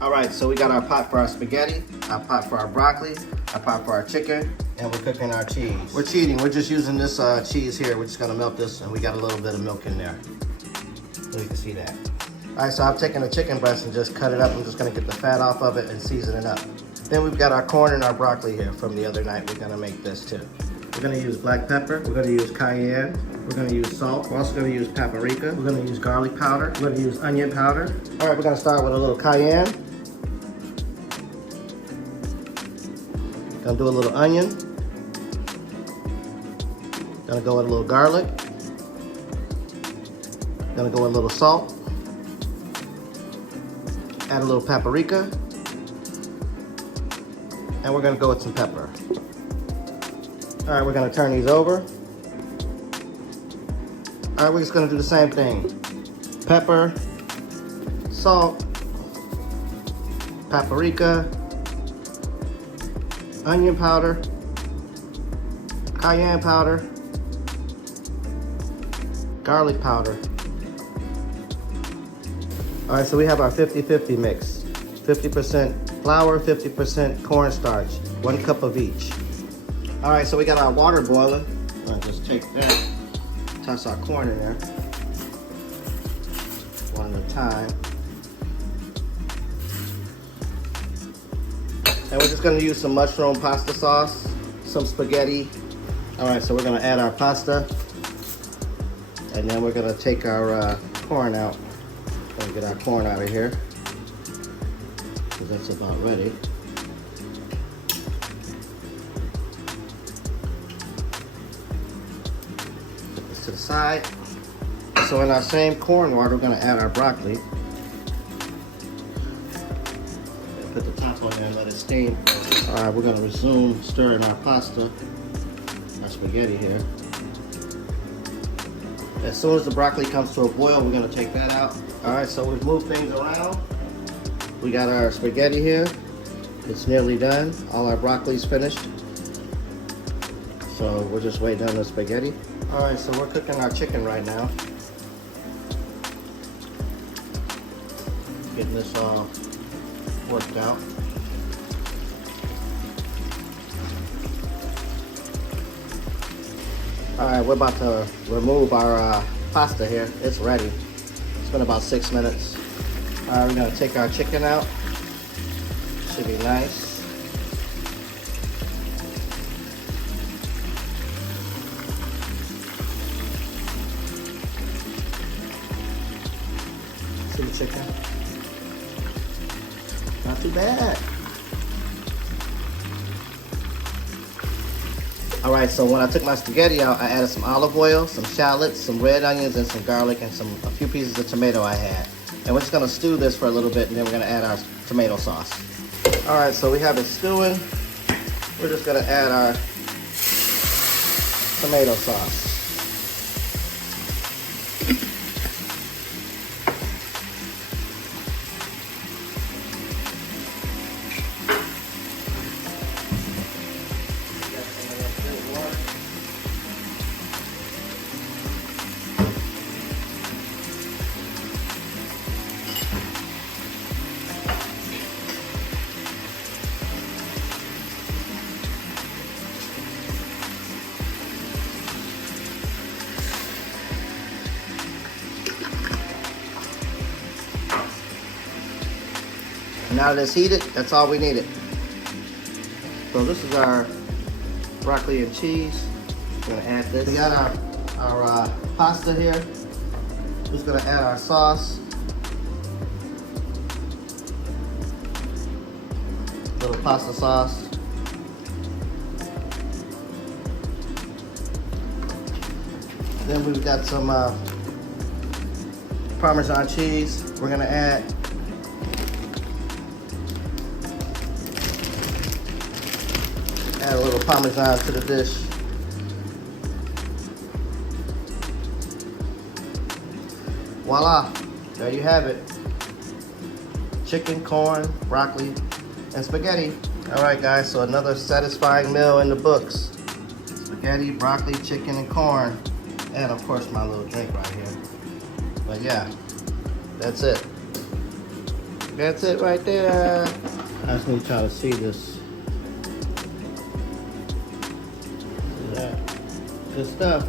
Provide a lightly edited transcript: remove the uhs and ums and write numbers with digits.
All right, so we got our pot for our spaghetti, our pot for our broccoli, our pot for our chicken, and we're cooking our cheese. We're cheating, we're just using this cheese here. We're just gonna melt this, and we got a little bit of milk in there. So you can see that. All right, so I've taken a chicken breast and just cut it up. I'm just gonna get the fat off of it and season it up. Then we've got our corn and our broccoli here from the other night. We're gonna make this too. We're gonna use black pepper, we're gonna use cayenne, we're gonna use salt, we're also gonna use paprika, we're gonna use garlic powder, we're gonna use onion powder. All right, we're gonna start with a little cayenne. Gonna do a little onion. Gonna go with a little garlic. Gonna go with a little salt. Add a little paprika. And we're gonna go with some pepper. All right, we're gonna turn these over. All right, we're just gonna do the same thing. Pepper, salt, paprika, onion powder, cayenne powder, garlic powder. All right, so we have our 50-50 mix. 50% flour, 50% cornstarch, 1 cup of each. All right, so we got our water boiling. I'll just take that, toss our corn in there, one at a time. And we're just gonna use some mushroom pasta sauce, some spaghetti. All right, so we're gonna add our pasta, and then we're gonna take our corn out. Gonna get our corn out of here, because that's about ready. Put this to the side. So in our same corn water, we're gonna add our broccoli. Put the top on there and let it steam. All right, we're gonna resume stirring our pasta, our spaghetti here. As soon as the broccoli comes to a boil, we're gonna take that out. All right, so we've moved things around. We got our spaghetti here. It's nearly done. All our broccoli's finished. So we're just waiting on the spaghetti. All right, so we're cooking our chicken right now. Getting this all worked out. All right, we're about to remove our pasta here. It's ready. It's been about 6 minutes. All right, we're gonna take our chicken out. Should be nice. See the chicken? Not too bad. All right, so when I took my spaghetti out, I added some olive oil, some shallots, some red onions, and some garlic, and a few pieces of tomato I had. And we're just gonna stew this for a little bit, and then we're gonna add our tomato sauce. All right, so we have it stewing. We're just gonna add our tomato sauce. Now that it's heated, that's all we needed. So this is our broccoli and cheese. We're gonna add this. We got our pasta here. We're just gonna add our sauce. Little pasta sauce. Then we've got some Parmesan cheese. We're gonna add. Add a little Parmesan to the dish. Voila, there you have it. Chicken, corn, broccoli, and spaghetti. All right, guys, so another satisfying meal in the books. Spaghetti, broccoli, chicken, and corn. And of course, my little drink right here. But yeah, that's it. That's it right there. I just need y'all to see this. Yeah. Good stuff.